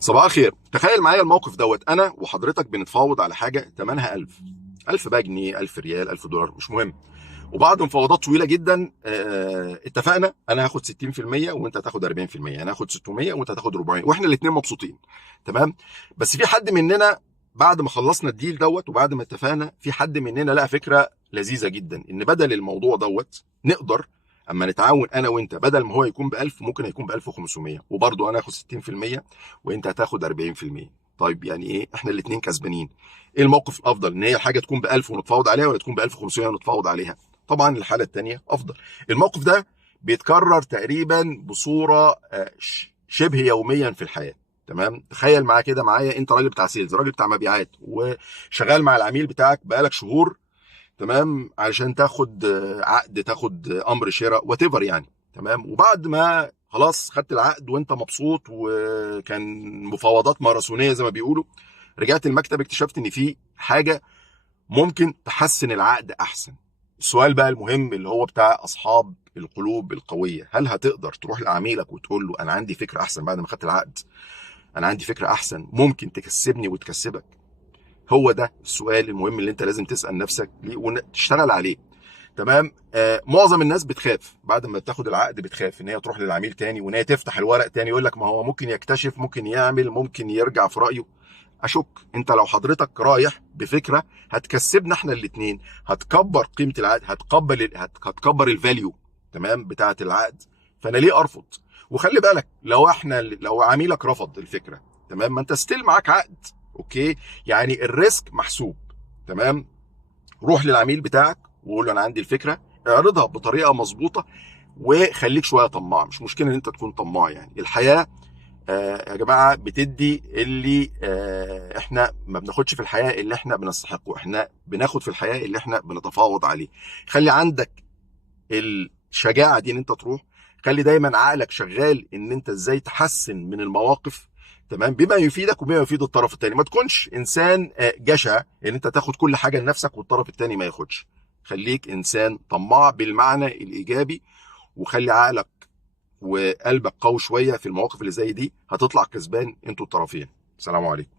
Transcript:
صباح الخير. تخيل معايا الموقف دوت، انا وحضرتك بنتفاوض على حاجه ثمنها 1000 بقى جنيه، 1000 ريال، 1000 دولار، مش مهم. وبعد مفاوضات طويله جدا اتفقنا انا هاخد 60% وانت هتاخد 40%، انا هاخد 600 وانت هتاخد 400، واحنا الاثنين مبسوطين. تمام. بس في حد مننا بعد ما خلصنا الديل دوت وبعد ما اتفقنا، في حد مننا لقى فكره لذيذه جدا، ان بدل الموضوع دوت نقدر اما نتعاون انا وانت، بدل ما هو يكون ب 1000 ممكن يكون ب 1500، وبرضه انا هاخد 60% وانت هتاخد 40%. طيب يعني ايه؟ احنا الاثنين كسبانين. ايه الموقف الافضل؟ ان هي الحاجه تكون ب 1000 ونتفاوض عليها، ولا تكون ب 1500 ونتفاوض عليها؟ طبعا الحاله الثانيه افضل. الموقف ده بيتكرر تقريبا بصوره شبه يوميا في الحياه. تمام. تخيل معايا كده، معايا انت راجل بتاع سيلز، راجل بتاع مبيعات، وشغال مع العميل بتاعك بقالك شهور. تمام. علشان تاخد عقد، تاخد امر شراء، وات ايفر يعني. تمام. وبعد ما خلاص خدت العقد وانت مبسوط وكان مفاوضات ماراثونيه زي ما بيقولوا، رجعت المكتب اكتشفت ان في حاجه ممكن تحسن العقد احسن. السؤال بقى المهم اللي هو بتاع اصحاب القلوب القويه، هل هتقدر تروح لعميلك وتقول له انا عندي فكره احسن بعد ما خدت العقد؟ انا عندي فكره احسن ممكن تكسبني وتكسبك. هو ده السؤال المهم اللي انت لازم تسال نفسك ليه وتشتغل عليه. تمام. معظم الناس بتخاف بعد ما تاخد العقد، بتخاف ان هي تروح للعميل تاني وان هي تفتح الورق تاني، يقول لك ما هو ممكن يكتشف، ممكن يعمل، ممكن يرجع في رايه. اشك. انت لو حضرتك رايح بفكره هتكسبنا احنا الاثنين، هتكبر قيمه العقد، هتكبر الفاليو، تمام، بتاعه العقد، فانا ليه ارفض؟ وخلي بالك لو عميلك رفض الفكره، تمام، ما انت ستيل معاك عقد. اوكي. يعني الريسك محسوب. تمام. روح للعميل بتاعك وقول له انا عندي الفكره، اعرضها بطريقه مظبوطه، وخليك شويه طماع. مش مشكله ان انت تكون طماع، يعني الحياه يا جماعه بتدي اللي احنا ما بناخدش في الحياه اللي احنا بنستحقه، احنا بناخد في الحياه اللي احنا بنتفاوض عليه. خلي عندك الشجاعه دي ان انت تروح. خلي دايما عقلك شغال ان انت ازاي تحسن من المواقف، تمام، بما يفيدك وبما يفيد الطرف الثاني. ما تكونش انسان جشع ان انت تاخد كل حاجه لنفسك والطرف الثاني ما ياخدش. خليك انسان طماع بالمعنى الايجابي، وخلي عقلك وقلبك قوي شويه في المواقف اللي زي دي، هتطلع كسبان انتوا الطرفين. سلام عليكم.